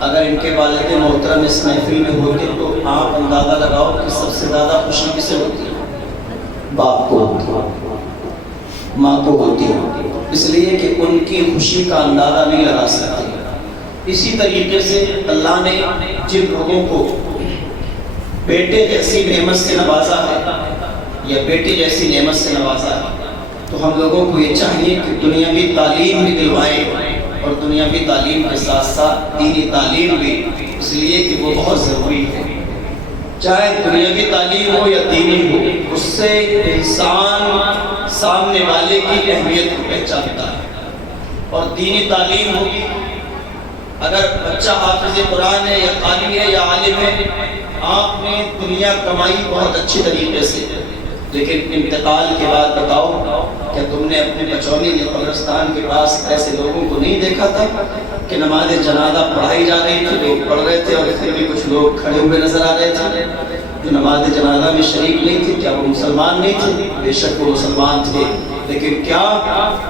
اگر ان کے والد محترم اس محفل میں ہوتے تو آپ اندازہ لگاؤ کہ سب سے زیادہ خوشی کسے ہوتی ہے؟ باپ کو ہوتی ہے، ماں کو ہوتی ہے، اس لیے کہ ان کی خوشی کا اندازہ نہیں لگا سکتی۔ اسی طریقے سے اللہ نے جن لوگوں کو بیٹے جیسی نعمت سے نوازا ہے یا بیٹی جیسی نعمت سے نوازا ہے، تو ہم لوگوں کو یہ چاہیے کہ دنیاوی تعلیم بھی دلوائیں، اور دنیاوی تعلیم کے ساتھ ساتھ دینی تعلیم بھی، اس لیے کہ وہ بہت ضروری ہے۔ چاہے دنیاوی تعلیم ہو یا دینی ہو، اس سے انسان سامنے والے کی اہمیت کو پہچانتا ہے۔ اور دینی تعلیم ہوگی، اگر بچہ حافظ قرآن ہے یا قاری ہے یا عالم ہے، آپ نے دنیا کمائی بہت اچھی طریقے سے، لیکن انتقال کے بعد بتاؤ کہ تم نے اپنے بچونی یا قبرستان کے پاس ایسے لوگوں کو نہیں دیکھا تھا کہ نماز جنازہ پڑھائی جا رہی تھی، لوگ پڑھ رہے تھے اور پھر بھی کچھ لوگ کھڑے ہوئے نظر آ رہے تھے جو نماز جنازہ میں شریک نہیں تھے؟ کیا وہ مسلمان نہیں تھے؟ بے شک وہ مسلمان تھے، لیکن کیا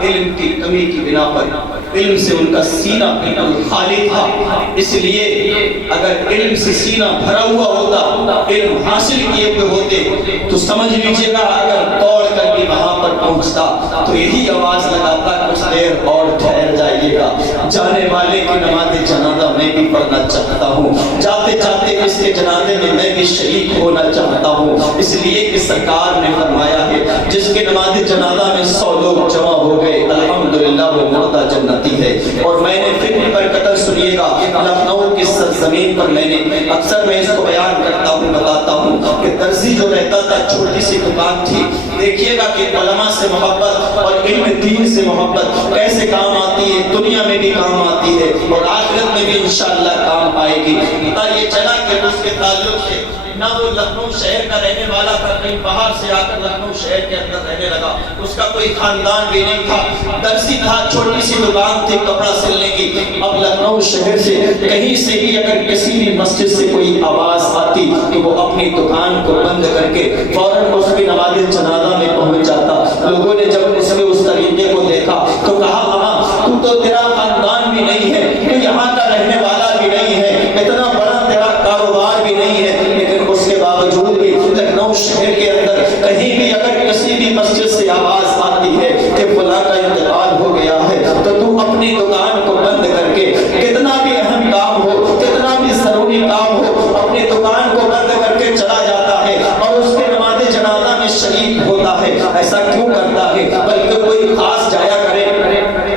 علم کی کمی کی بنا پر علم سے ان کا سینہ بالکل خالی تھا۔ اس لیے اگر علم سے سینہ بھرا ہوا ہوتا، علم حاصل کیے ہوئے ہوتے، تو سمجھ لیجیے گا اگر دوڑ کر بھی وہاں پر پہنچتا تو یہی آواز لگاتا کچھ دیر اور ٹھہر جائیے گا، جانے والے کی نماز جنازہ میں بھی پڑھنا چاہتا ہوں، جاتے جاتے اس کے جنازے میں میں بھی شریک ہونا چاہتا ہوں، اس لیے کہ سرکار نے فرمایا ہے جس کے نماز جنازہ میں 100 لوگ جمع ہو گئے الحمدللہ وہ مردہ جنتی ہے۔ اور میں نے پھر بھی برکتر سنیے گا، لکھنؤ کی سرزمین پر میں نے اکثر میں اس کو بیان کرتا ہوں، بتاتا ہوں کہ درزی جو رہتا تھا، چھوٹی سی دکان تھی، دیکھیے گا کہ علماء سے محبت اور علم دین سے محبت کیسے کام آتی ہے، دنیا میں بھی کام آتی ہے اور آخرت میں بھی انشاءاللہ کام آئے گی۔ پتہ یہ چلا کہ اس کے تعلق سے نہ وہ لکھنؤ شہر کا رہنے والا تھا، کہیں باہر سے آ کر لکھنؤ شہر کے اندر رہنے لگا، اس کا کوئی خاندان بھی نہیں تھا، درزی تھا، چھوٹی سی دکان تھی کپڑا سلنے کی۔ اب لکھنؤ شہر سے کہیں سے بھی اگر کسی بھی مسجد سے کوئی آواز آتی تو وہ اپنی دکان کو بند کر کے فوراً اس کی نماز جنازہ میں پہنچ جاتا۔ لوگوں نے جب اس میں اس طریقے کو دیکھا تو کہا ہاں تو تیرا خاندان بھی نہیں ہے، تو یہاں کا رہنے والا بھی نہیں ہے، اتنا بڑا تیرا کاروبار بھی نہیں ہے، لیکن اس کے باوجود بھی لکھنؤ شہر کے اندر کہیں بھی اگر کسی بھی مسجد سے آواز آتی ہے کہ فلاں کا انتقال ہو گیا ہے تو تو اپنی دکان کو بند کر کے کتنا بھی اہم کام ہو، کتنا بھی ضروری کام ہو، اپنی دکان کو بند کر کے چلا جاتا ہے اور اس کے نماز جنازہ میں شریک ہوتا ہے۔ ایسا کیوں کرتا ہے؟ بلکہ کوئی خاص جایا کرے،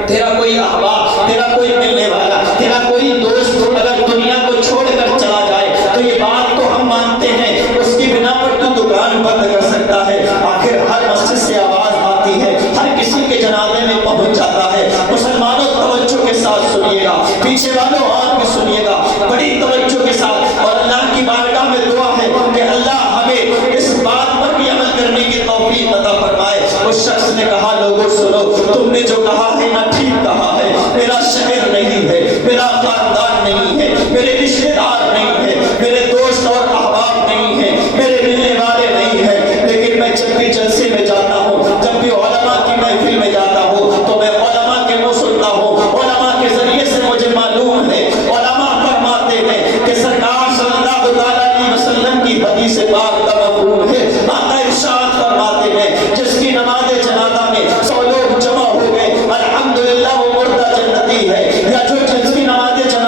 تیرا کوئی احباب، تیرا کوئی ملنے والا، تیرا کوئی دوست اگر دنیا کو چھوڑ کر چلا جائے تو یہ بات تو ہم مانتے ہیں، اس کی بنا پر تو دکان بند کر سکتا ہے۔ آخر ہر مسجد سے آواز آتی ہے، ہر کسی کے جنازے میں پہنچ جاتا ہے۔ مسلمانوں توجہ کے ساتھ سنیے گا، پیچھے والوں آپ بھی سنیے گا بڑی توجہ کے ساتھ، اور اللہ کی بارگاہ میں دعا ہے کہ اللہ ہمیں اس بات پر بھی عمل کرنے کی توفیق عطا فرمائے۔ اس شخص نے کہا لوگوں سنو، تم نے جو کہا ہے نہ ٹھیک کہا ہے، میرا شہر نہیں ہے، میرا خاندان نہیں ہے، میرے رشتے دار نہیں ہے، میرے دوست اور احباب نہیں ہے، میرے ملنے والے نہیں ہیں، لیکن میں جب بھی جلسے میں جاتا ہوں، جب بھی علماء کی محفل میں جاتا ہوں تو میں علماء کے منہ سنتا ہوں، علماء کے ذریعے سے مجھے معلوم ہے، علماء فرماتے ہیں کہ سرکار صلی اللہ علیہ وسلم کی حدیث پاک کا مفہوم ہے، آقا ارشاد فرماتے ہیں جس کی نماز جنازہ میں 100 لوگ جمع ہو گئے الحمدللہ وہ مردہ جنتی ہے، یا جو جس کی نماز جنازہ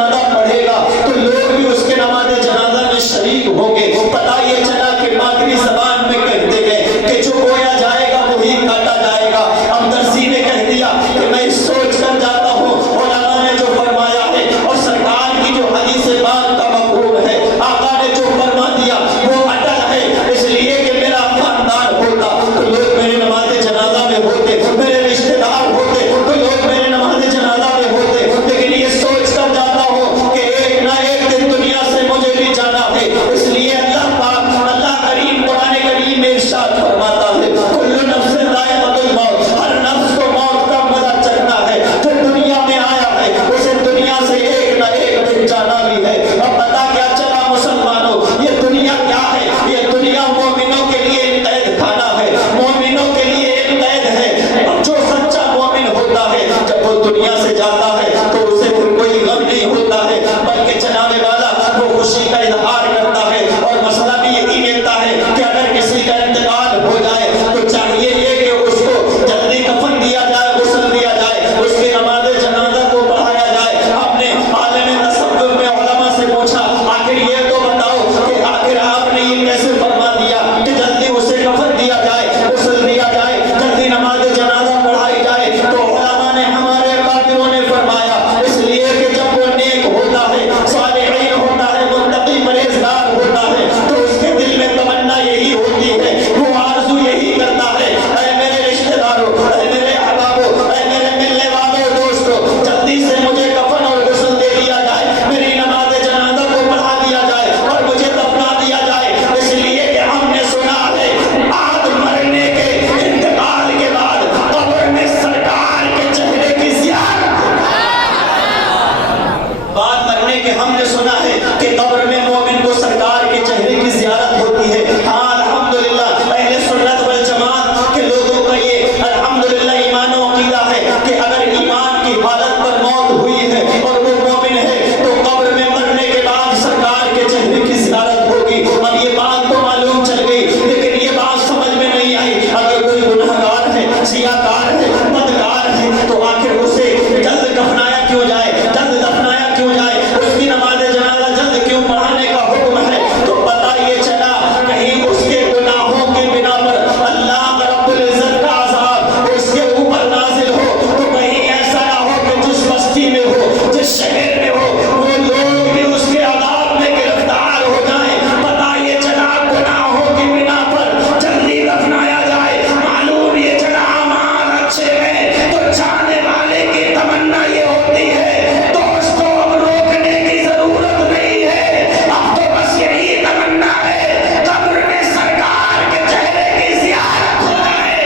فرمانے کہ ہم نے سنا ہے کہ قبر میں مومن کو سرکار کے چہرے کی زیارت ہوتی ہے. ہاں الحمدللہ اہل سنت والجماعت کے لوگوں کا یہ الحمدللہ ایمان و عقیدہ ہے کہ اگر ایمان کی حالت پر موت ہوئی ہے اور وہ مومن ہے تو قبر میں مرنے کے بعد سرکار کے چہرے کی زیارت ہوگی. اب یہ بات تو معلوم چل گئی لیکن یہ بات سمجھ میں نہیں آئی. اگر کوئی گنہگار ہے, سیاکار ہے, بدکار ہے تو آخر اسے جلد دفنایا کیوں جائے, جلد دفنایا کیوں جائے, اس کی نماز جنازہ جلد کیوں پڑھانے کا حکم ہے؟ تو پتہ یہ چلا کہیں اس کے گناہوں کی بنا پر اللہ رب العزت کا عذاب اس کے اوپر نازل ہو تو کہیں ایسا نہ ہو کہ جس بستی میں ہو, جس شہر میں ہو, وہ لوگ بھی اس کے عذاب میں گرفتار ہو جائیں. پتہ یہ چلا گناہوں کی بنا پر جلدی دفنایا جائے. معلوم یہ چلا اعمال اچھے ہیں تو جانے والے کی تمنا یہ ہوتی ہے دوست کو اب روکنے کی ضرورت نہیں ہے, اب تو بس یہی تمنا ہے قبر میں سرکار کے چہرے کی زیارت ہو جائے.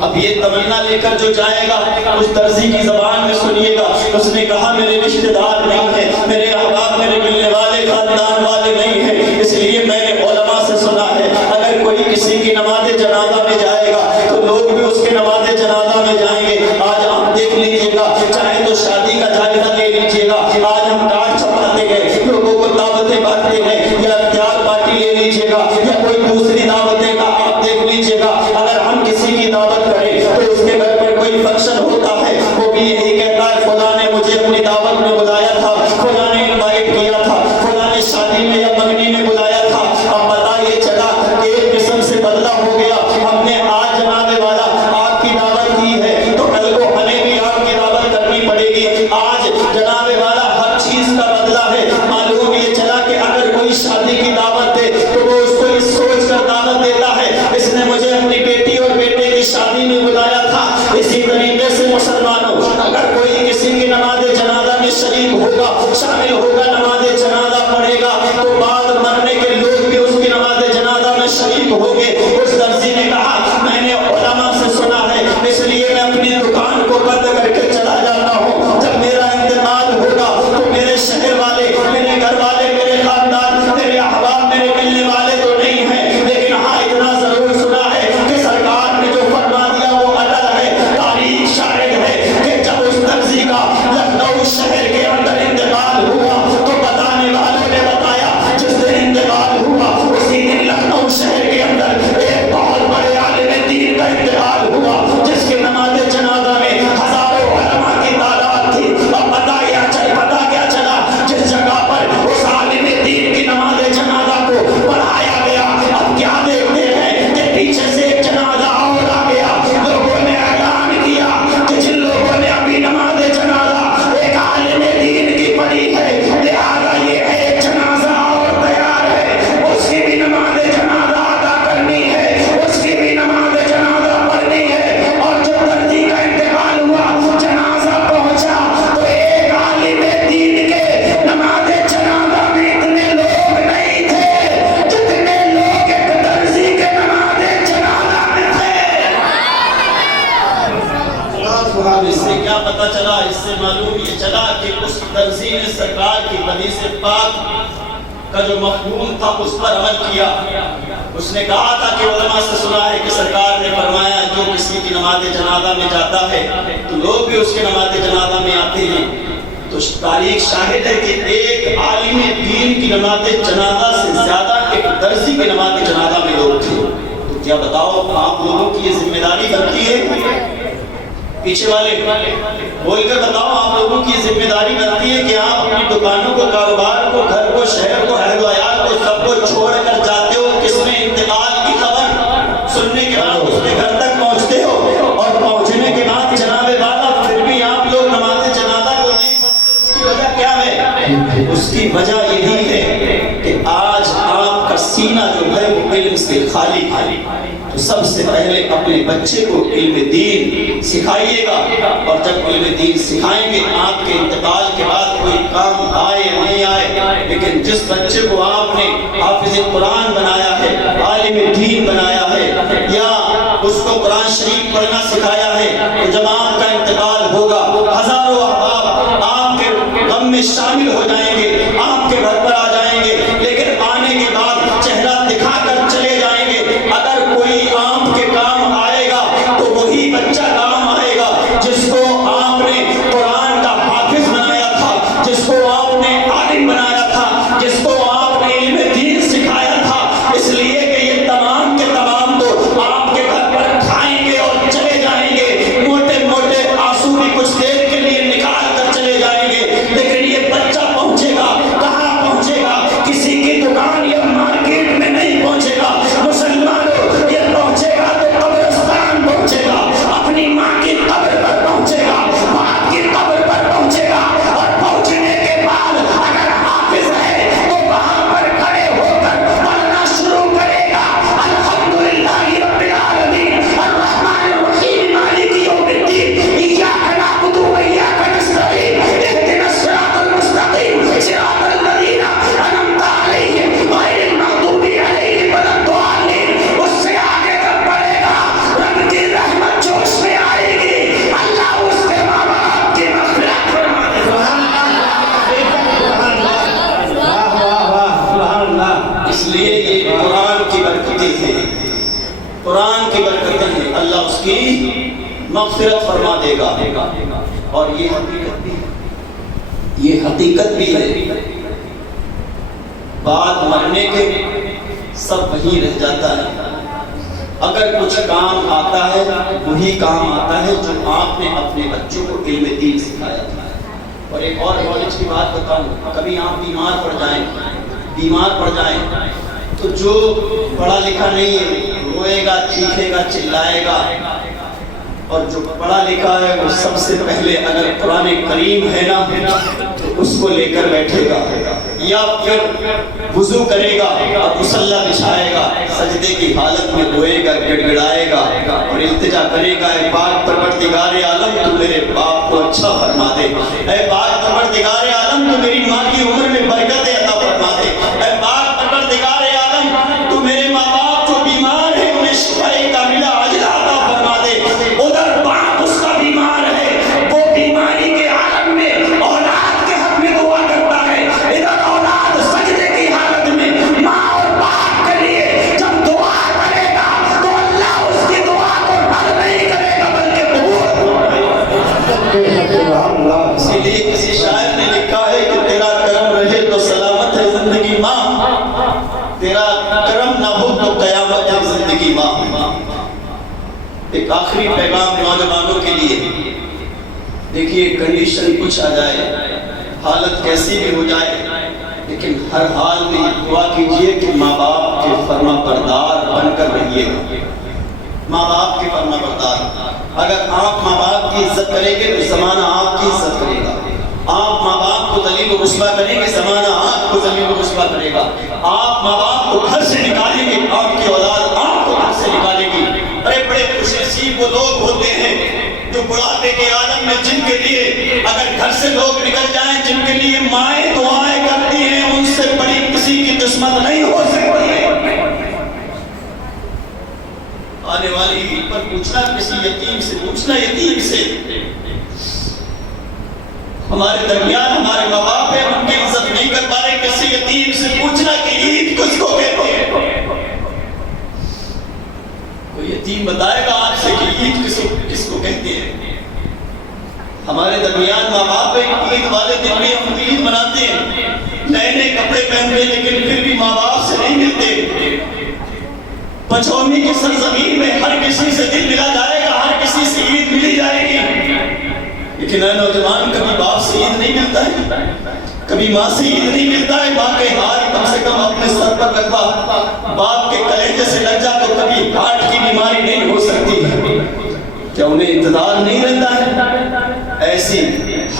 اب یہ تمنا لے کر جو جائے گا اس درزی کی زبان میں سنیے گا, اس نے کہا میرے رشتہ دار نہیں ہیں, میرے احباب, میرے ملنے والے خاندان والے نہیں ہیں, اس لیے میں نے علماء سے سنا ہے اگر کوئی کسی کی نماز جنازہ میں جائے گا تو لوگ بھی اس کے نماز جنازہ میں جائیں گے. آج آپ دیکھ لیجئے گا, چاہے تو شادی کا جائزہ لے لیجئے گا, آج ہم کارڈ چھپاتے ہیں, لوگوں کو دعوتیں بانٹتے ہیں, یا اختیار پارٹی لے لیجئے گا یا کوئی دوسری دعوتیں کا آپ دیکھ لیجئے گا. اگر ہم کسی کی دعوت کریں تو اس کے گھر پر کوئی فنکشن ہوتا ہے وہ بھی یہی کہتا ہے فلاں نے مجھے اپنی دعوت میں بلایا تھا, فلاں نے انوائٹ کیا تھا, فلاں نے شادی میں یا منگنی میں بلایا تھا. اب پتہ یہ چلا کہ ایک قسم سے بدلہ ہو گیا. ہم نے آج جناب والا آپ کی دعوت کی ہے تو کل کو ہمیں بھی آپ کی دعوت کرنی پڑے گی. آج جناب والا ہر چیز کا بدلہ ہے. معلوم یہ چلا کہ اگر کوئی شادی کی دعوت دے تو وہ اس کو اس سوچ کر دعوت دیتا ہے اس نے مجھے اپنی بیٹی اور بیٹے کی شادی میں بلایا تھا. اسی طریقے سے مسلمانوں اگر کوئی کسی کی نماز جنازہ میں شریک ہوگا, شامل ہوگا, نماز جنازہ پڑھے گا تو بعد مرنے کے لوگ بھی اس کی نماز جنازہ میں شریک ہوں گے. اس درزی نے کہا میں نے علماء سے سنا ہے اس لیے میں اپنی دکان کو بند کر کے چلا جاتا ہوں. جب میرا انتقال ہوگا تو میرے شہر والے, میرے گھر والے, میرے خاندان, میرے احباب, میرے ملنے والے تو نہیں ہیں, لیکن ہاں اتنا ضرور سنا ہے کہ سرکار نے جو فرما دیا وہ عدل ہے. تاریخ شاہد ہے کہ جب اس درزی کا لکھنؤ شہر کے اندر انتقال ہوا تو بتانے والوں نے بتایا جس دن انتقال ہوا اسی دن لکھنؤ شہر کے اندر ایک بہت بڑے عالم دین کا انتقال ہوا جس کی نماز جنازہ میں ہزاروں علماء کی تعداد تھی. اب پتہ کیا چلا جس جگہ پر اس عالم دین کی نماز جنازہ کو پڑھایا گیا اب کیا دیکھتے ہیں کہ پیچھے سے ایک جنازہ اور آ گیا. لوگوں نے اعلان کیا کہ جن لوگوں نے ابھی نماز جنازہ ایک عالم دین کی پڑھی ہے لہذا یہ ایک جنازہ اور تیار ہے, اس کی بھی نماز جنازہ ادا کرنی ہے, اس کی بھی نماز جنازہ پڑھنی ہے. اور جب درزی کا انتقال ہوا جنازہ پہنچا تو ایک عالم دین کے نماز جنازہ میں اتنے لوگ نہیں تھے جتنے لوگ ایک درزی کے نماز جنازہ میں تھے. اس سے کیا پتہ چلا؟ اس سے معلوم یہ چلا کہ اس درزی نے سرکار کی حدیث پاک کا جو مفہوم تھا اس پر عمل کیا. اس نے کہا تھا کہ علماء سے سنا ہے کہ سرکار نے فرمایا جو کسی کی نماز جنازہ میں جاتا ہے تو لوگ بھی اس کے نماز جنازہ میں آتے ہیں. تو تاریخ شاہد ہے کہ ایک عالم دین کی نماز جنازہ سے زیادہ ایک درزی کی نماز جنازہ میں لوگ تھے. تو کیا بتاؤ آپ لوگوں کی یہ ذمہ داری بنتی ہے, پیچھے والے بول کر بتاؤ, آپ لوگوں کی ذمہ داری بنتی ہے کہ آپ اپنی دکانوں کو, کاروبار کو, گھر کو, شہر کو, اہل و عیال کو, سب کو چھوڑ کر جاتے ہو کس میں انتقال کی خبر سننے کے بعد اس کے گھر تک پہنچتے ہو اور پہنچنے کے بعد جناب والا پھر بھی آپ لوگ نماز جنازہ کو نہیں پڑھتے. اس کی وجہ کیا ہے؟ اس کی وجہ یہی ہے کہ آج آپ کا سینہ جو ہے وہ علم سے خالی تو سب سے پہلے اپنے بچے کو علم دین سکھائیے گا, اور جب علم دین سکھائیں گے آپ کے انتقال کے بعد کوئی کام آئے نہیں آئے, لیکن جس بچے کو آپ نے حافظ قرآن بنایا ہے, عالم دین بنایا ہے, یا اس کو قرآن شریف پڑھنا سکھایا ہے, تو جب آپ کا انتقال ہوگا ہزاروں احباب آپ کے میں شامل ہو جائیں گے، آپ کے گھر پر آ جائیں گے، لیکن آنے کے بعد چہرہ دکھا کر چلے جائیں گے۔ اگر کوئی آپ کے کام آئے گا تو وہی بچہ کام آئے گا جس کو آپ نے قرآن کا حافظ بنایا تھا، جس کو آپ نے عالم بنایا تھا، جس کو آپ نے علم دین سکھایا تھا۔ اس لیے کہ یہ تمام کے تمام تو آپ کے گھر پر کھائیں گے اور چلے جائیں گے، موٹے موٹے آنسو بھی کچھ دیر کے لیے نکال کر چلے جائیں گے، لیکن یہ بچہ پہنچے گا کہاں پہنچے گا؟ کسی کی دکان یا مارکیٹ میں نہیں پہنچے گا مسلمانوں، یہ پہنچے گا تو قبرستان پہنچے گا، اپنی ماں کی قبر پر پہنچے گا، باپ کی قبر پر پہنچے گا، اور پہنچنے کے بعد اگر حافظ ہے تو وہاں پر کھڑے ہو کر پڑھنا شروع کرے گا، الحمدللہ رب العالمین الرحمن الرحیم مالک یوم الدین ایاک نعبد و ایاک نستعین اهدنا الصراط المستقیم صراط الذین انعمت علیہم غیر المغضوب علیہم ولا الضالین۔ اس سے آگے تک پڑھے گا، رب کی رحمت جو اس میں آئے گی، اللہ اس کے ماں باپ کی مغفرت فرما دے گا۔ اس لیے یہ قرآن کی برکتیں ہیں، قرآن کی برکتیں ہیں، اللہ اس کی مغفرت فرما دے گا۔ اور یہ حقیقت بھی ہے، یہ حقیقت بھی ہے، بعد مرنے کے سب وہیں رہ جاتا ہے۔ اگر کچھ کام آتا ہے وہی کام آتا ہے جو آپ نے اپنے بچوں کو علم دین سکھایا تھا۔ اور ایک اور نالج کی بات بتاؤں، کبھی آپ بیمار پڑ جائیں تو جو پڑھا لکھا نہیں ہے روئے گا، چیخے گا، چلائے گا، اور جو پڑھا لکھا ہے وہ سب سے پہلے اگر قرآن کریم ہے نا تو اس کو لے کر بیٹھے گا، یا پھر وضو کرے گا اور مصلی بچھائے گا، سجدے کی حالت میں روئے گا، گڑ گڑائے گا اور التجا کرے گا، اے پاک پروردگار عالم تو میرے باپ کو اچھا فرما دے، اے پاک پروردگار عالم تو میری ماں کی عمر میں برکت عطا فرما دے، اے پاک پروردگار عالم تو میرے ماں باپ جو بیمار ہیں انہیں شفاء کاملہ عاجلہ عطا فرما دے۔ ادھر باپ اس کا بیمار ہے، وہ بیماری کے عالم میں اولاد کے حق میں دعا کرتا ہے، ادھر اولاد سجدے کی حالت میں ماں اور باپ کے لیے جب دعا کرے گا تو اللہ اس کی دعا کو رد نہیں کرے گا بلکہ قبول۔ اسی لیے کسی شاعر نے لکھا ہے کہ تیرا کرم رہے تو سلامت ہے زندگی ماں، تیرا کرم نہ ہو تو قیامت ہے زندگی ماں۔ ایک آخری پیغام نوجوانوں کے لیے، دیکھیے کنڈیشن کچھ آ جائے، حالت کیسی بھی ہو جائے، لیکن ہر حال میں دعا کیجئے کہ ماں باپ کے فرما بردار بن کر رہیے گا، ماں باپ کے فرما بردار۔ اگر آپ ماں باپ کی عزت کریں گے تو زمانہ آپ کی عزت کرے گا، آپ ماں باپ کو ذلیل و رسوا کریں گے زمانہ آپ کو ذلیل و رسوا کرے گا، آپ ماں باپ کو گھر سے نکالیں گے آپ کی اولاد آپ کو گھر سے نکالے گی۔ بڑے بڑے خوش نصیب وہ لوگ ہوتے ہیں جو بڑھاپے کے عالم میں جن کے لیے اگر گھر سے لوگ نکل جائیں، جن کے لیے مائیں دعائیں کرتی ہیں، ان سے بڑی کسی کی قسمت نہیں ہو سکتی ہے۔ آنے والی عید پر پوچھنا کسی یتیم سے، پوچھنا یتیم سے، ہمارے درمیان ہمارے ماں باپ ہیں ان کی عزت نہیں کر پا رہے، کسی یتیم سے پوچھنا کہ عید کس کو کہتے ہیں۔ کوئی یتیم بتائے گا آپ سے کہ عید کس کو کہتے ہیں۔ ہمارے درمیان ماں باپ ہیں، عید والے دن میں ہم عید مناتے ہیں، نئے نئے کپڑے پہنتے ہیں، لیکن پھر بھی ماں باپ سے نہیں ملتے۔ پچھومی کی سرزمین میں ہر کسی سے دل ملا جائے گا، ہر کسی سے عید ملی جائے گی، لیکن اے نوجوان کبھی باپ سے عید نہیں ملتا ہے، کبھی ماں سے عید نہیں ملتا ہے۔ ماں کے ہاتھ کم سے کم اپنے سر پر رکھوا، باپ کے کلیجے سے لگ جا تو کبھی ہارٹ کی بیماری نہیں ہو سکتی ہے، کیا انہیں انتظار نہیں رہتا ہے؟ ایسی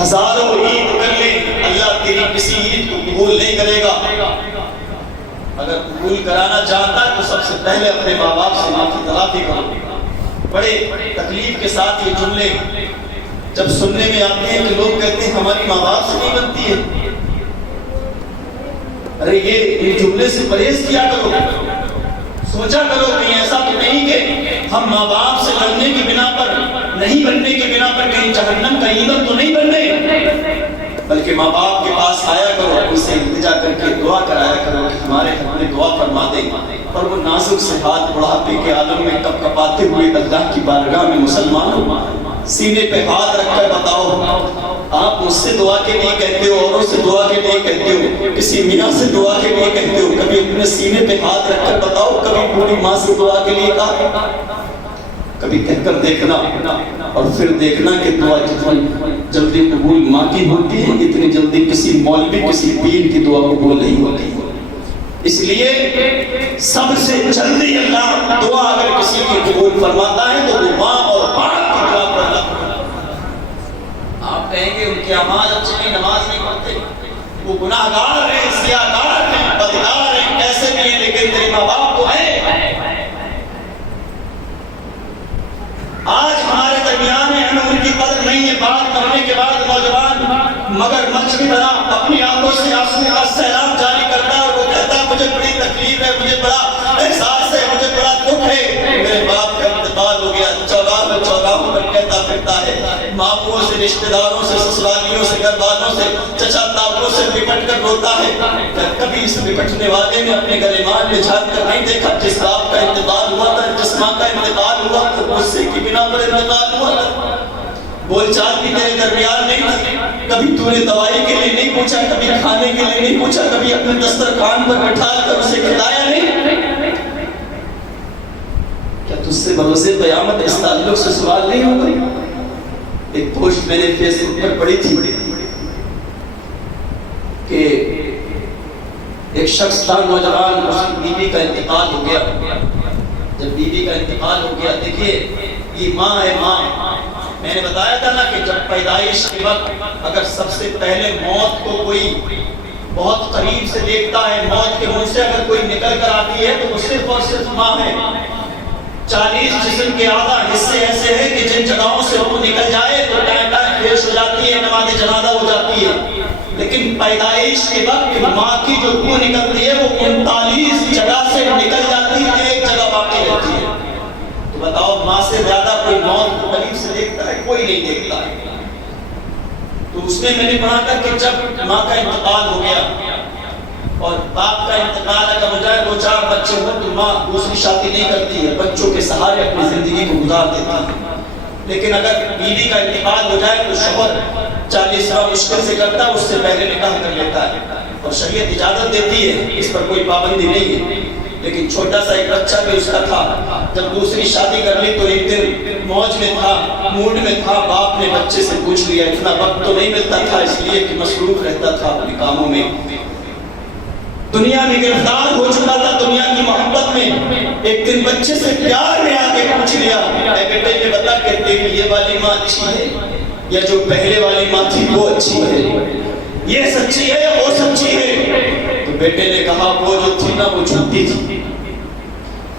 ہزاروں عید کر لیں، اللہ تیری کسی عید کو قبول نہیں کرے گا۔ اگر قبول کرانا چاہتا ہے تو سب سے پہلے اپنے ماں باپ سے معافی تلافی کرو۔ بڑے تکلیف کے ساتھ یہ جملے جب سننے میں آتے ہیں کہ لوگ کہتے ہیں ہماری ماں باپ سے نہیں بنتی ہے، ارے یہ جملے سے پرہیز کیا کرو، سوچا کرو کہیں ایسا تو نہیں کہ ہم ماں باپ سے لڑنے کی بنا پر، نہیں بننے کی بنا پر کہیں جہنم کا ایندھن تو نہیں بن رہے۔ بلکہ ماں باپ کے پاس آیا کرو، ان سے التجا کر کے دعا کرایا کرو کہ ہمارے حق میں دعا فرما دیں. اور وہ نازک سے ہاتھ بڑھاپے کے عالم میں کپ کپاتے ہوئے اللہ کی بارگاہ میں مسلمانوں سینے پہ ہاتھ رکھ کر بتاؤ، آپ مجھ سے دعا کے لیے کہتے ہو، اوروں سے دعا کے لیے کہتے ہو، کسی میاں سے دعا کے لیے کہتے ہو، کبھی اپنے سینے پہ ہاتھ رکھ کر بتاؤ کبھی پوری ماں سے دعا کے لیے کہا؟ کبھی کہہ کر دیکھنا اور پھر دیکھنا کہ دعا جتنی جلدی قبول ماں کی ہوتی ہے اتنی جلدی کسی مولوی کسی پیر کی دعا قبول نہیں ہوتی. اس لیے سب سے جلدی اللہ دعا اگر کسی کی قبول فرماتا ہے تو وہ ماں اور باپ کی دعا پر اللہ فرماتا ہے. آپ کہیں گے ان کی آواز اچھی نہیں، نماز نہیں پڑھتے، وہ گناہگار ہیں، سیاہگار ہیں، بدکار ہیں، کیسے بھی ہیں، لیکن تیرے ماں باپ تو ہیں. آج ہمارے درمیان ہے، ہمیں ان کی قدر نہیں ہے. بات کرنے کے بعد نوجوان مگر مچھ کی طرح اپنی آنکھوں سے آنسو کا سیلاب جاری کرتا ہے اور وہ کہتا ہے مجھے بڑی تکلیف ہے، مجھے بڑا احساس ہے، مجھے بڑا دکھ ہے، میرے باپ کا انتقال ہو گیا. چوگاہوں پر کہتا پھرتا ہے، ماموں سے، رشتہ داروں سے، سسرالیوں سے، گھر والوں سے، چچا تابوں سے لپٹ کر روتا ہے. کبھی اس لپٹنے والے نے اپنے گریبان میں جھانک کر نہیں دیکھا جس باپ کا انتقال ہوا تھا، جس ماں کا انتقال ہوا تھا، غصے کی بنا پر انتقال ہوا تھا. بول چال بھی تیرے درمیان نہیں تھی، کبھی تو نے دوائی کے لیے نہیں پوچھا، کبھی کھانے کے لیے نہیں پوچھا، کبھی اپنے دسترخوان پر بٹھا کر اسے کھلایا نہیں. کیا تجھ سے بروز قیامت اس تعلق سے سوال نہیں ہوگا؟ ایک پوسٹ میں نے فیس بک پر پڑھی تھی کہ ایک شخص تھا نوجوان، اس کی بیوی کا انتقال ہو گیا. جب بیوی کا انتقال ہو گیا، دیکھیے یہ ماں ہے، ماں. میں نے بتایا تھا نا کہ جب پیدائش کے وقت اگر سب سے پہلے موت کو کوئی بہت قریب سے دیکھتا ہے، موت کے منہ سے اگر کوئی نکل کر آتی ہے تو وہ صرف اور صرف ماں ہے. 40 جسم کے آدھا حصے ایسے ہیں کہ جن جگہوں سے وہ نکل جائے تو ٹائم پیش ہو جاتی ہے، نماز جنازہ ہو جاتی ہے. لیکن پیدائش کے وقت ماں کی جو روح نکلتی ہے وہ 39 جگہ سے نکل جاتی ہے، ایک جگہ باقی رہتی ہے. تو بتاؤ ماں سے زیادہ کوئی موت کو قریب سے دیکھتا ہے؟ کوئی نہیں دیکھتا ہے. تو اس میں نے پڑھا تھا کہ جب ماں کا انتقال ہو گیا اور باپ کا انتقال اگر ہو جائے، 2-4 بچے ہوں تو ماں دوسری شادی نہیں کرتی ہے، بچوں کے سہارے اپنی زندگی کو گزار دیتی ہے. لیکن اگر بیوی کا انتقال ہو جائے تو شوہر 40 سال مشکل سے کرتا ہے، اس سے پہلے نکاح کر لیتا ہے اور شریعت اجازت دیتی ہے، اس پر کوئی پابندی نہیں ہے. لیکن چھوٹا سا ایک بچہ بھی اس کا تھا، جب دوسری شادی کر لی تو ایک دن موج میں تھا، موڈ میں تھا، باپ نے بچے سے پوچھ لیا. اتنا وقت تو نہیں ملتا تھا اس لیے کہ مصروف رہتا تھا اپنے کاموں میں، دنیا میں گرفتار ہو چکا تھا دنیا کی محبت میں. ایک دن بچے سے پیار میں آ کے پوچھ لیا، اے بیٹے یہ بتا کہ تیری یہ والی ماں اچھی ہے یا جو پہلے والی ماں تھی وہ اچھی ہے؟ یہ سچی ہے یا وہ سچی ہے؟ تو بیٹے نے کہا وہ جو تھی نا وہ جھوٹی تھی،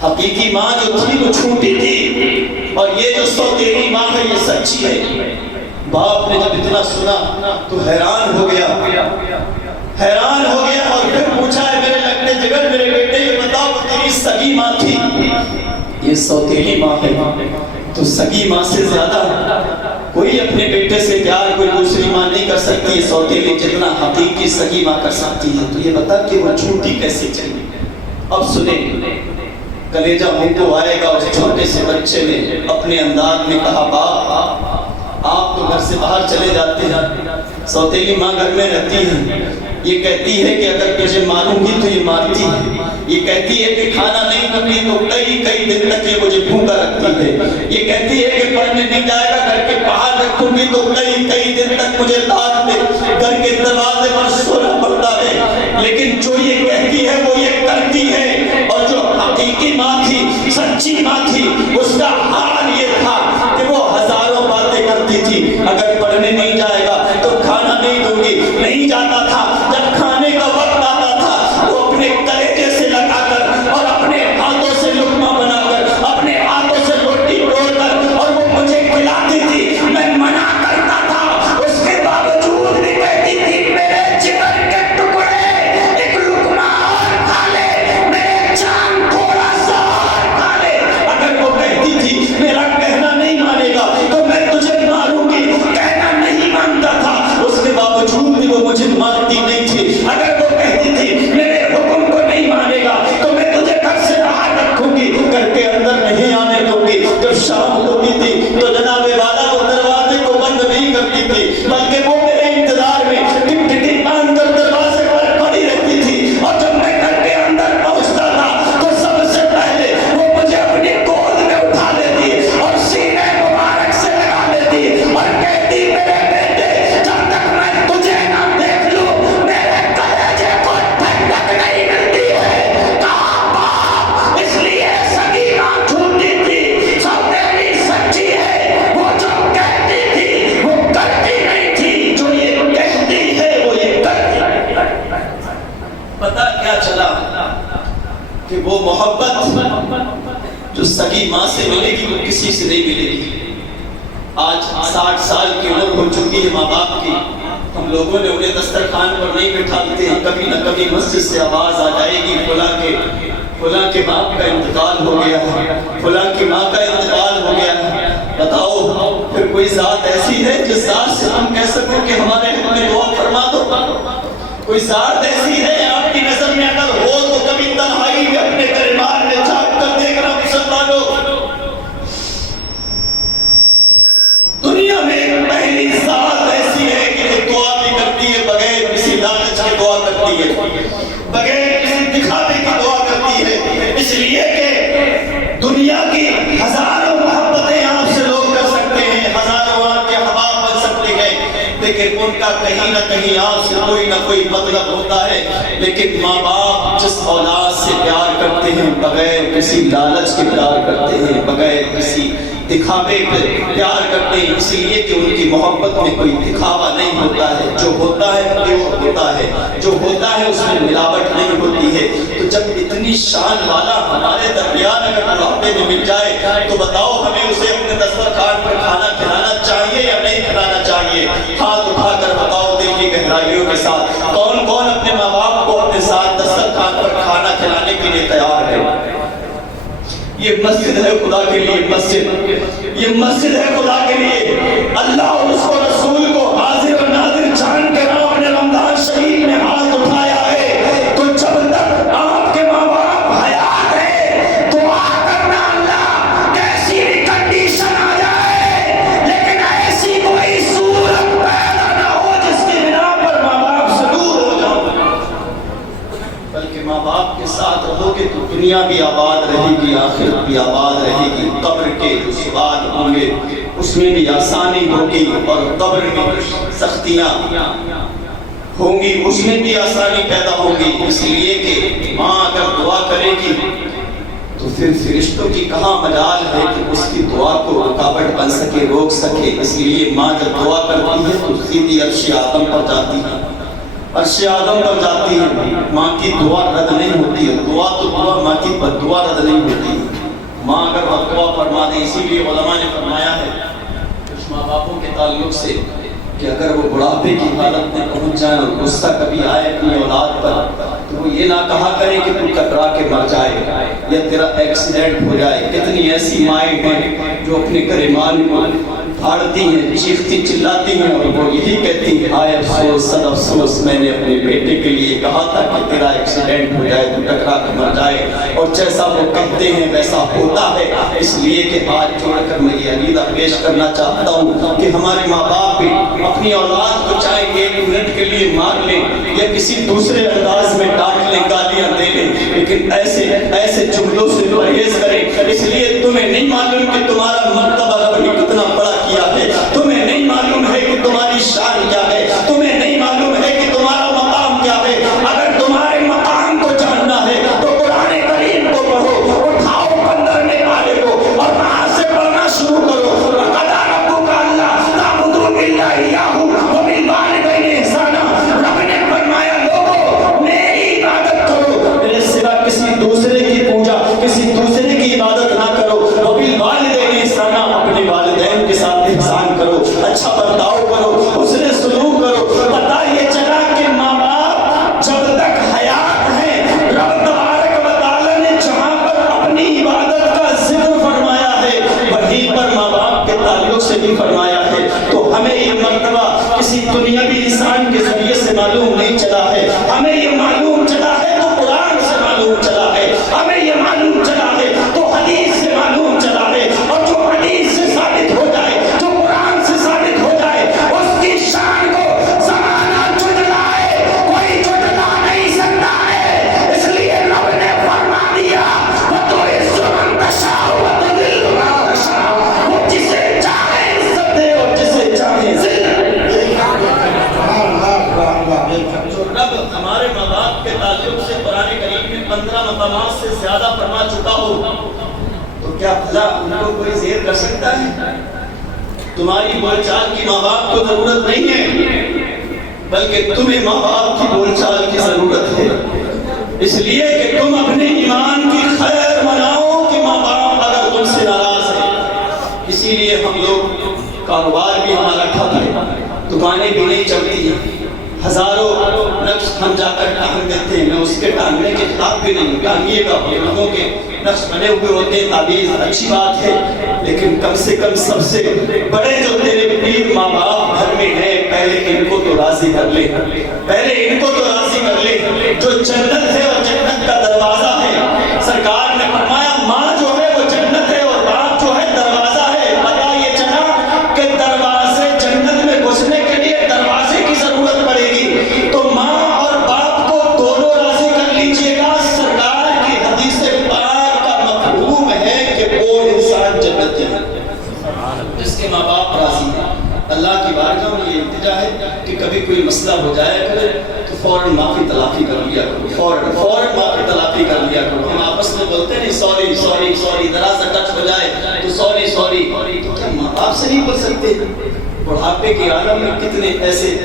حقیقی ماں جو تھی وہ جھوٹی تھی، اور یہ جو سوتیلی ماں ہے یہ سچی ہے. باپ نے جب اتنا سنا تو حیران ہو گیا اور پھر پوچھا ہے میرے لگتے جگر میرے بیٹے یہ بتاؤ وہ تیری سگی ماں تھی، یہ سوتیلی ماں ہے، تو سگی ماں سے زیادہ کوئی اپنے بیٹے سے پیار کوئی دوسری ماں نہیں کر سکتی سوتیلی جتنا حقیقی سگی ماں کر سکتی ہے. تو یہ بتا کہ وہ جھوٹی کیسے چلی. اب سنیں، کلیجہ منہ کو آئے گا. اس چھوٹے سے بچے نے اپنے انداز میں کہا باپ آپ تو گھر سے باہر چلے جاتے ہیں، سوتیلی ماں گھر میں رہتی ہے، یہ کہتی ہے کہ اگر تجھے ماروں گی تو یہ مارتی ہے، یہ کہتی ہے کہ کھانا نہیں بنی تو کئی دن تک یہ مجھے بھوکا رکھتی ہے، یہ کہتی ہے کہ پڑھنے نہیں جائے گا گھر کے باہر رکھوں گی تو کئی دن تک مجھے رات میں گھر کے دروازے پر سونا پڑتا ہے. لیکن جو یہ کہتی ہے وہ یہ کرتی ہے. اور جو حقیقی ماں تھی، سچی ماں تھی، اس کا حال یہ تھا کہ وہ ہزاروں باتیں کرتی تھی. اگر پڑھنے نہیں جائے گا تو کھانا نہیں دوں گی، نہیں جاتا تھا. جب کھانے کا وقت آتا تھا وہ اپنے کلیجے سے لگا کر اور اپنے ہاتھوں سے لقمہ بنا کر اپنے ہاتھوں سے روٹی توڑ کر اور وہ مجھے کھلاتی تھی. میں منع کرتا تھا، اس کے باوجود بھی کہتی تھی میرے جگر کے ٹکڑے ایک لقمہ اور کھا لے، میرے جان تھوڑا سا اور کھا لے. اگر وہ کہتی تھی میرا کہنا نہیں مانے گا تو میں تجھے ماروں گی، کہنا نہیں مانتا تھا، اس کے باوجود بھی وہ محبت جو سگی ماں سے ملے گی وہ کسی سے نہیں ملے گی۔ آج 60 سال کی عمر ہو چکی ہے ماں باپ کی، ہم لوگوں نے انہیں دسترخوان پر نہیں بٹھاتے، کبھی نہ کبھی مسجد سے آواز آ جائے گی فلاں کے باپ کا انتقال ہو گیا ہے، فلاں کی ماں کا انتقال ہو گیا ہے۔ بتاؤ پھر کوئی ذات ایسی ہے جس ذات سے تم کہہ سکو کہ ہمارے حق میں دعا فرما دو؟ کوئی ذات ایسی ہے آپ کی نظر میں اگر ہو تو کبھی تنہائی میں اپنے دربار میں جھانک کر دیکھنا مسلمانوں۔ دنیا میں ایک پہلی ذات ایسی ہے کہ جو دعا بھی کرتی ہے بغیر کسی لالچ کے دعا کرتی ہے، بغیر کسی دکھاوے کی دعا کرتی ہے، اس لیے کہ دنیا کی ہزاروں محبتیں آپ سے لوگ کر سکتے ہیں، ہزاروں آپ کے حباب بن سکتے ہیں، لیکن ان کا کہیں نہ کہیں آپ سے کوئی نہ کوئی مطلب ہوتا ہے۔ لیکن ماں باپ جس اولاد سے پیار کرتے ہیں بغیر کسی لالچ کے پیار کرتے ہیں، بغیر کسی دکھاوے پہ پیار کرتے ہیں، اس لیے کہ ان کی محبت میں کوئی دکھاوا نہیں ہوتا ہے، جو ہوتا ہے پیور ہوتا ہے، جو ہوتا ہے اس میں ملاوٹ نہیں ہوتی ہے۔ تو جب اتنی شان والا ہمارے درمیان اگر بڑھاپے میں مل جائے تو بتاؤ ہمیں اسے اپنے دسترخوان پر کھانا کھلانا چاہیے یا نہیں کھلانا چاہیے؟ ہاتھ اٹھا کر بتاؤ دل کی گہرائیوں کے ساتھ کون کون اپنے ماں باپ کو اپنے ساتھ دسترخوان پر کھانا کھلانے کے لیے تیار ہے؟ یہ مسجد ہے خدا کے لیے، یہ مسجد ہے خدا کے لیے۔ اللہ اور اس کو رسول کو حاضر و ناظر جان کر اپنے رمضان شریف میں ہاتھ اٹھایا ہے، تو جب تک آپ کے ماں باپ حیات ہے دعا کرنا اللہ کیسی بھی کنڈیشن آ جائے لیکن ایسی کوئی صورت پیدا نہ ہو جس کی بنا پر ماں باپ سے دور ہو جاؤ، بلکہ ماں باپ کے ساتھ رہو گے تو دنیا بھی آباد رہے گی، آخرت بھی آباد رہے گی۔ قبر کے جو سوال ہوں گے اس میں بھی آسانی ہوگی، اور قبر میں سختیاں ہوں گی اس میں بھی آسانی پیدا ہوگی، اس لیے کہ ماں اگر دعا کرے گی تو پھر فرشتوں کی کہاں مجال ہے کہ اس کی دعا کو رکاوٹ بن سکے، روک سکے۔ اس لیے ماں جب دعا کرتی ہے تو سیدھی عرش اعظم پر جاتی ہے، عرش اعظم پر جاتی ہے، ماں کی دعا رد نہیں ہوتی ہے۔ دعا تو دعا، ماں کی بددعا رد نہیں ہوتی۔ ماں اگر بددعا فرما دے، اسی لیے علماء نے فرمایا ہے کچھ ماں باپوں کے تعلق سے کہ اگر وہ بڑھاپے کی حالت میں پہنچ جائیں اور غصہ کبھی آئے اپنی اولاد پر تو وہ یہ نہ کہا کرے کہ تو ٹکرا کے مر جائے یا تیرا ایکسیڈنٹ ہو جائے۔ کتنی ایسی مائیں ہیں جو اپنے گریبان کو پھاڑتی ہیں، چیختی چلاتی ہیں اور وہ یہی کہتی ہیں ہائے افسوس صد افسوس، میں نے اپنے بیٹے کے لیے کہا تھا کہ تیرا ایکسیڈنٹ ہو جائے تو ٹکرا کے مر جائے، اور جیسا وہ کہتے ہیں ویسا ہوتا ہے۔ اس لیے کہ ہاتھ جوڑ کر میں یہ عقیدہ پیش کرنا چاہتا ہوں کہ ہمارے ماں باپ بھی اپنی اولاد کو چاہے کہ 1 منٹ کے لیے مار لیں یا کسی دوسرے انداز میں ڈانٹ لیں، گالیاں دے لیں، لیکن ایسے جملوں سے پرہیز کریں۔ اس لیے تمہیں نہیں معلوم کہ تمہارا مرتبہ رب نے کتنا بڑا کیا ہے، تمہیں نہیں معلوم ہے کہ تمہاری شان کیا ہے، تمہیں نہیں معلوم ہے کہ تمہارا مقام کیا ہے۔ اگر تمہارے مقام کو جاننا ہے تو قرآن کریم کو پڑھو، اٹھاؤ 15 میں پارے کو اور وہاں سے پڑھنا شروع کرو۔ وَقَضَىٰ رَبُّكَ أَلَّا تَعْبُدُوا إِلَّا إِيَّاهُ وَبِالْوَالِدَيْنِ إِحْسَانًا۔ رب نے فرمایا لوگوں میری عبادت کرو، میرے سوا کسی دوسرے کی پوجا، کسی دوسرے کی عبادت نہ کرو۔ وَبِالْوَالِدَيْنِ إِحْسَانًا، اپنے والدین کے ساتھ احسان کرو، اچھا برتاؤ کرو، حسن سلوک کرو۔ پتہ یہ چلا کہ ماں باپ جب تک حیات ہیں رب تبارک و تعالیٰ نے جہاں پر اپنی عبادت کا ذکر فرمایا ہے وہیں پر ماں باپ کے تعلق سے بھی فرمایا ہے۔ تو ہمیں یہ مرتبہ کسی دنیاوی انسان کے ذریعے سے معلوم نہیں چلا ہے، ہمیں یہ معلوم چلا ہے تو قرآن سے معلوم چلا ہے، ہمیں یہ معلوم چلا ہے تو حدیث سے معلوم چلا ہے، اور جو حدیث سے ثابت ہو جائے، جو قرآن سے ثابت ہو جائے، اس کی شان کو زمانہ جھٹلائے کوئی جھٹلا نہیں سکتا ہے۔ اس لیے رب نے فرما دیا وَتُعِزُّ مَن تَشَاءُ وَتُذِلُّ مَن تَشَاءُ، وہ جسے چاہے عزت دے اور جسے چاہے ذلت۔ رب ہمارے ماں باپ کے تعلق سے قرآن کریم میں 15 مقامات سے زیادہ فرما چکا ہو تو کیا بھلا ان کو کوئی زیر کر سکتا ہے؟ تمہاری بول چال کی ماں باپ کو ضرورت نہیں ہے، بلکہ تمہیں ماں باپ کی بول چال کی ضرورت ہے۔ اس لیے کہ تم اپنے ایمان کی خیر مناؤ کہ ماں باپ اگر تم سے ناراض ہیں۔ اسی لیے ہم لوگ کاروبار بھی ہمارا ٹھپ ہے، دکانیں بھی نہیں چلتی ہیں، ہزاروں نقش ہم جا کر ٹانگ دیتے ہیں۔ میں اس کے ٹانگنے کے خلاف بھی نہیں، ٹانگیے گا، لوگوں کے نقش بنے ہوئے ہوتے ہیں، تعبیر اچھی بات ہے، لیکن کم سے کم سب سے بڑے جو تیرے پیر ماں باپ گھر میں ہیں، پہلے ان کو تو راضی کر لے، پہلے ان کو تو راضی کر لے۔ جو جنت ہے اور جنت کا دروازہ ہے، سرکار نے فرمایا ماں جو ہے وہ جنت ہے اور باپ جو ہے دروازہ ہے۔ پتہ یہ چلا کہ دروازے جنت میں گھسنے کے لیے دروازے کی ضرورت پڑے گی، تو ماں اور باپ کو دونوں راضی کر لیجئے گا۔ سرکار کی حدیث پاک کا مفہوم ہے کہ وہ انسان جنتی ہے جس کے ماں باپ راضی ہیں۔ اللہ کی بارگاہ میں یہ التجا ہے کہ کبھی کوئی مسئلہ ہو جائے کرے تو فوراً معافی تلافی کر لیا کرو، فوراً معافی تلافی کر لیا کرو۔ ہم آپس میں بولتے ہیں سوری سوری سوری، ذرا سا ٹچ ہو جائے تو سوری سوری، تو کیا ماں باپ سے نہیں بول سکتے؟ بڑھاپے کے عالم میں کتنے ایسے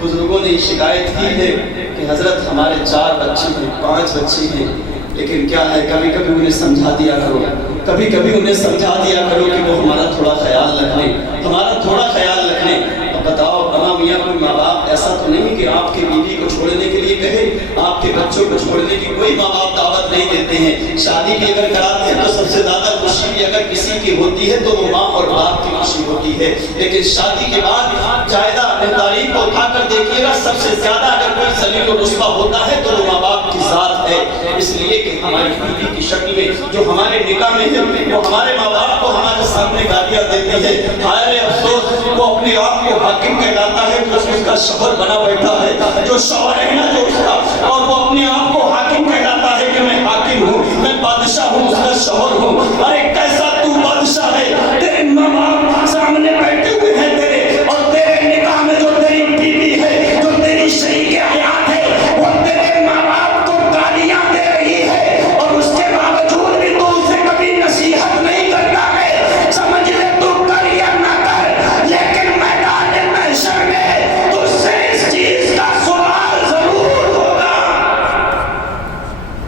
بزرگوں نے شکایت کی ہے کہ حضرت ہمارے 4 بچے ہیں، 5 بچے ہیں، لیکن کیا ہے کبھی کبھی انہیں سمجھا دیا کرو، کبھی کبھی انہیں سمجھا دیا کرو کہ وہ ہمارا تھوڑا خیال رکھ لیں، ہمارا تھوڑا خیال رکھ لیں۔ اب بتاؤ اما میاں کوئی ماں باپ ایسا تو نہیں کہ آپ کے بیوی کو چھوڑنے کے لیے کہے، آپ کے بچوں کو چھوڑنے کی کوئی ماں باپ دعوت نہیں دیتے ہیں۔ شادی بھی اگر کراتے ہیں تو سب سے زیادہ خوشی بھی اگر کسی کی ہوتی ہے تو وہ ماں اور باپ کی خوشی ہوتی ہے، لیکن شادی کے بعد جائیداد تاریخ کو اٹھا کر دیکھیے گا، سب سے زیادہ اگر کوئی ذلیل و رسوا ہوتا ہے تو وہ ماں باپ کی ذات ہے۔ اس لیے کہ ہماری بیوی کی شکل میں جو ہمارے نکاح میں ہے وہ ہمارے ماں باپ کو ہمارے سامنے گالیاں دیتی ہے، ہائے افسوس وہ اپنے آپ کو حاکم کہلاتا ہے، جو اس کا شوہر بنا بیٹھا ہے، جو شوہر ہے نا جو اس کا، اور وہ اپنے آپ کو حاکم کہلاتا ہے کہ میں حاکم ہوں، میں بادشاہ ہوں، اس کا شوہر ہوں۔ ارے کیسا تو بادشاہ ہے؟ تیرے ماں باپ سامنے بیٹھے ہوئے ہیں تیرے، اور تیرے نکاح میں جو تیری بیوی ہے، جو تیری شریک حیات ہے، وہ تیرے ماں باپ کو گالیاں دے رہی ہے، اور اس کے باوجود بھی تو اسے کبھی نصیحت نہیں کرتا ہے۔ سمجھ لے تو کر یا نہ کر، لیکن میدان محشر میں تجھ سے اس چیز کا سوال ضرور ہوگا۔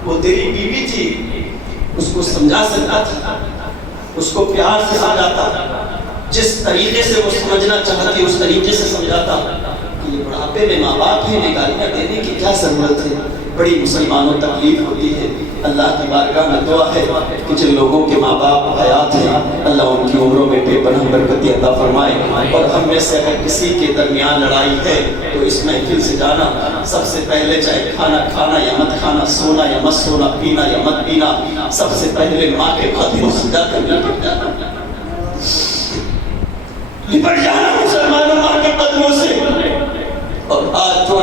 وہ تیری بیوی تھی، اس کو سمجھا سکتا تھا، اس کو پیار سے سمجھاتا، جس طریقے سے وہ سمجھنا چاہتی اس طریقے سے سمجھاتا کہ یہ بڑھاپے میں ماں باپ ہیں، گالیاں دینے کی کیا ضرورت ہے؟ بڑی مسلمانوں تکلیف ہوتی ہے۔ اللہ کی بارگاہ میں دعا ہے کہ جن لوگوں کے ماں باپ حیات ہیں اللہ ان کی عمروں میں بے پناہ برکت عطا فرمائے، اور ہم میں سے اگر کسی کے درمیان لڑائی ہے تو اس محفل سے جانا سب سے پہلے، چاہے کھانا کھانا یا مت کھانا، سونا یا مت سونا، پینا یا مت پینا، سب سے پہلے ماں کے قدموں سے جا کر لپٹ جانا، لپٹ جانا مسلمانوں ماں کے قدموں سے، اور ہاتھ جوڑ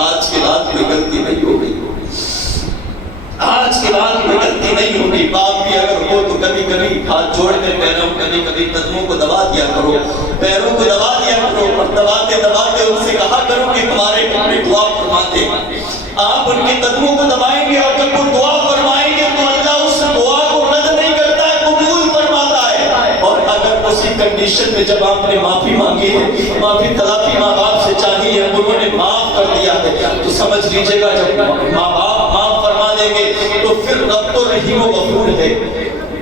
آج کے رات میں غلطی نہیں ہوگی، آج کے بعد میں غلطی نہیں ہوگی۔ باپ بھی اگر ہو تو کبھی کبھی ہاتھ جوڑ کر کہہ رہا ہوں، کبھی کبھی قدموں کو دبا دیا کرو، پیروں کو دبا دیا کرو، اور دباتے دباتے ان سے کہا کرو کہ تمہارے ٹکڑے دعا فرماتے۔ آپ ان کے قدموں کو دبائیں گے اور جب وہ دعا فرمائیں گے تو اللہ اس دعا کو رد نہیں کرتا ہے، قبول فرماتا ہے۔ اور اگر اسی کنڈیشن میں جب آپ نے معافی مانگی ہے، معافی تلافی ماں باپ سے چاہی ہے، انہوں نے معاف کر دیا ہے، تو سمجھ لیجیے گا جب ماں باپ معاف فرما دیں گے تو پھر رب تو رحیم و غفور ہے،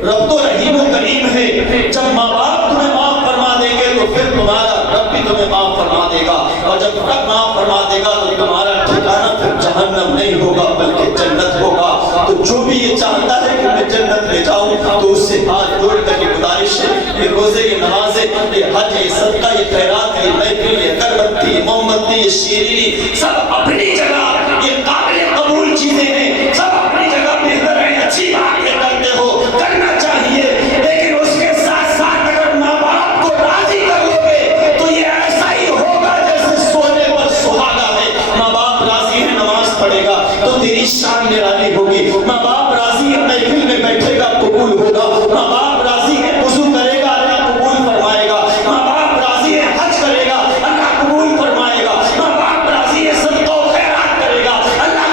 رب تو رحیم و کریم ہے۔ جب ماں باپ تمہیں معاف فرما دیں گے تو پھر تمہارا رب بھی تمہیں معاف فرما دے گا، اور جب رب معاف فرما دے گا تو تمہارا ٹھکانہ پھر جہنم نہیں ہوگا بلکہ جنت ہوگا۔ تو جو بھی یہ چاہتا ہے کہ میں جنت لے جاؤں تو اس سے ہاتھ جوڑ کر یہ گزارش ہے، یہ روزے، یہ نمازیں، یہ حج، یہ صدقہ، یہ خیرات، یہ محفل، یہ اگربتی، یہ موم بتی، یہ شیرینی، سب اپنی جگہ یہ قابل قبول چیزیں ہیں، سب اپنی جگہ بہتر ہیں، اچھی بات یہ کرتے ہو، کرنا چاہیے، لیکن اس کے ساتھ ساتھ اگر ماں باپ کو راضی کر لو گے تو یہ ایسا ہی ہوگا جیسے سونے پر سہاگا ہے۔ ماں باپ راضی ہے نماز پڑھے گا تو تیری شان نرالی ہوگی، ماں باپ راضی ہے محفل میں بیٹھے گا قبول ہوگا، ماں باپ راضی ہے وضو کرے گا اللہ قبول فرمائے گا، ماں باپ راضی ہے حج کرے گا اللہ قبول فرمائے گا، ماں باپ راضی ہے صدقہ و خیرات کرے گا اللہ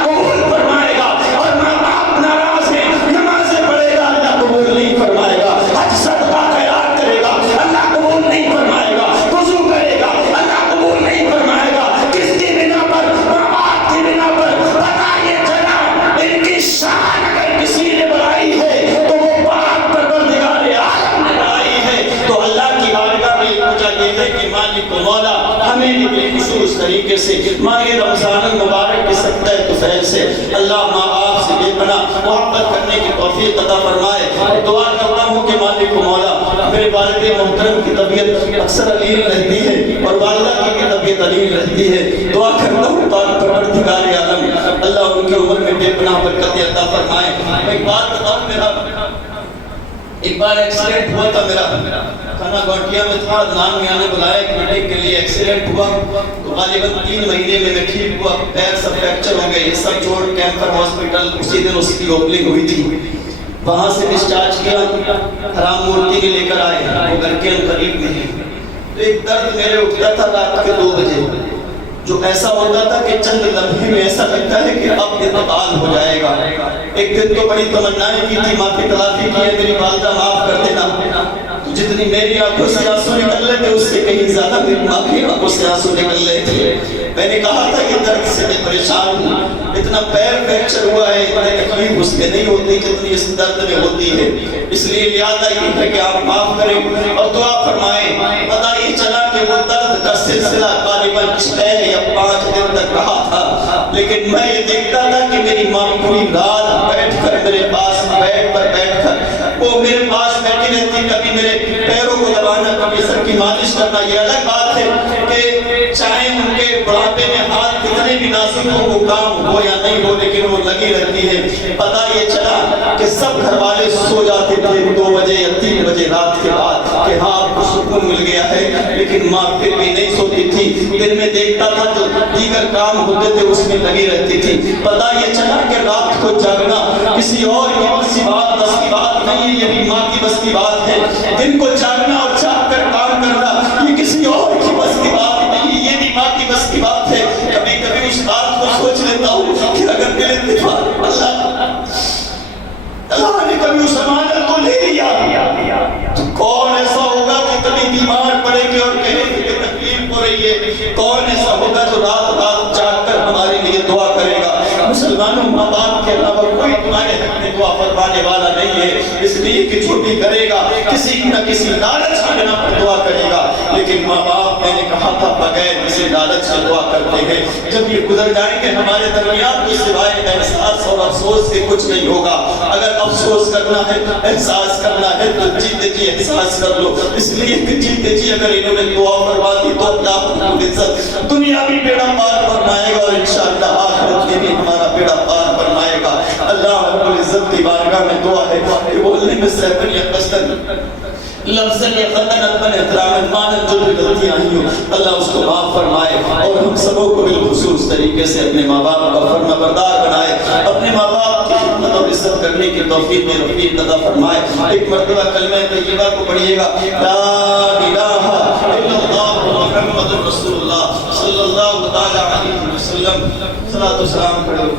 خصوص طریقے سے ماہ رمضان المبارک کے صدقہ طفیل سے اللہ ماں باپ سے بے پناہ محبت کرنے کی توفیق عطا فرمائے. اور دعا کرتا ہوں کہ مالک و مولا میرے والد محترم کی طبیعت اکثر علیل رہتی ہے اور والدہ کی بھی طبیعت علیل رہتی ہے. دعا کرتا ہوں پروردگار عالم اللہ ان کی عمر میں بے پناہ برکت عطا فرمائے. ایک بات بتاؤں, ایک بار ایکسیڈنٹ ہوا تھا میرا, کھانا گوٹیا میں تھا. عدنان میاں نے بلایا ایک میٹنگ کے لیے. ایکسیڈنٹ ہوا تو غالباً 3 مہینے میں ٹھیک ہوا. پیر سب فریکچر ہو گئے, یہ سب چھوڑ کیمپر ہاسپٹل اسی دن اس کی اوپننگ ہوئی تھی. وہاں سے ڈسچارج کیا, حرام مورتی کے لے کر آئے, وہ گھر کے قریب میں ہے. تو ایک درد میرے اٹھتا تھا رات کے 2 بجے, جو ایسا ہوتا تھا کہ چند لمحے میں ایسا لگتا ہے کہ اب انتقال ہو جائے گا. ایک دن تو بڑی تمنائیں کی تھی, ماں کی تلافی کی ہے میری والدہ معاف کر دینا. جتنی میری آنکھوں سے آنسو نکل رہے تھے اس سے کہیں زیادہ میری ماں کی آنکھوں سے آنسو نکل رہے تھے. میں نے کہا تھا کہ درد سے میں پریشان ہوں, اتنا پیر فریکچر ہوا ہے, اتنی تکلیف اس میں نہیں ہوتی جتنی اس درد میں ہوتی ہے. اس لیے لہٰذا یہ ہے کہ آپ معاف کریں اور دعا فرمائیں. پتہ یہ چلا کہ وہ درد کا سلسلہ غالباً 6 یا 5 دن تک رہا تھا, لیکن میں یہ دیکھتا تھا کہ میری ماں پوری رات بیٹھ کر میرے پاس بیڈ پر بیٹھ کر وہ میرے پاس بیٹھی رہتی. کبھی میرے پیروں کو دبانا, کبھی سر کی مالش کرنا. یہ الگ بات ہے کہ چاہے ان کے بڑھاپے میں ہاتھ کتنے بھی نازک ہو, وہ کام ہو یا نہیں ہو, لیکن وہ لگی رہتی ہے. پتہ یہ چلا کہ سب گھر والے سو جاتے تھے 2 بجے یا 3 بجے رات کے بعد کہ ہاں آپ کو سکون مل گیا ہے, لیکن ماں پھر بھی نہیں سوتی تھی. دن میں دیکھتا تھا جو دیگر کام ہوتے تھے اس میں لگی رہتی تھی. پتہ یہ چلا کہ رات کو جاگنا کسی اور کی بس کی بات نہیں ہے, یہ بھی ماں کی بس کی بات ہے. دن کو جاگنا اور جاگ کر کام کرنا یہ کسی اور کی بس کی بات نہیں, یہ بھی ماں کی بس کی بات ہے. کبھی کبھی اس بات کو سوچ لیتا ہوں کہ اگر میرے اتفاق اللہ نے کبھی اس امانت کو لے لیا تو کون ایسا ہوگا کہ کبھی بیمار پڑے گی اور کہے کہ تکلیف ہو رہی ہے؟ کون ایسا ہوگا جو رات رات جاگ کر ہمارے لیے دعا کرے گا؟ مسلمانوں, ماں باپ کے علاوہ کوئی تمہارے حق میں دعا فرمانے والا نہیں ہے, اس لیے کہ جو بھی کرے گا کسی نہ کسی لالچ کی بنا پر دعا کرے گا. لیکن ماں باپ, میں نے کہا تھا, بغیر کسی لالچ سے دعا کرتے ہیں. جب یہ گزر جائیں گے ہمارے درمیان تو سوائے احساس اور افسوس کے کچھ نہیں ہوگا. اگر افسوس کرنا ہے, احساس کرنا ہے تو جیتے جی احساس کر لو. اس لیے کہ جیتے جی اگر انہوں نے دعا فرما دی تو اللہ رب العزت دنیا بھی بیڑا پار فرمائے گا اور انشاءاللہ آخرت میں بھی ہمارا بیڑا پار فرمائے گا. اللہ رب العزت کی بارگاہ میں دعا ہے کہ بولنے میں سہبن یا قصدن لفظاً یا خطاً ادباً احتراماً مانن جو بھی غلطیاں آئی ہوں اللہ اس کو معاف فرمائے اور ہم سبوں کو بالخصوص طریقے سے اپنے ماں باپ کا فرما بردار بنائے, اپنے ماں باپ کی خدمت اور عزت کرنے کی توفیق میں رفیق عطا فرمائے. ایک مرتبہ کلمہ طیبہ کو پڑھیے گا, لا الہ الا اللہ محمد رسول اللہ صلی اللہ تعالی علیہ وسلم. صلاۃ و سلام پڑھو.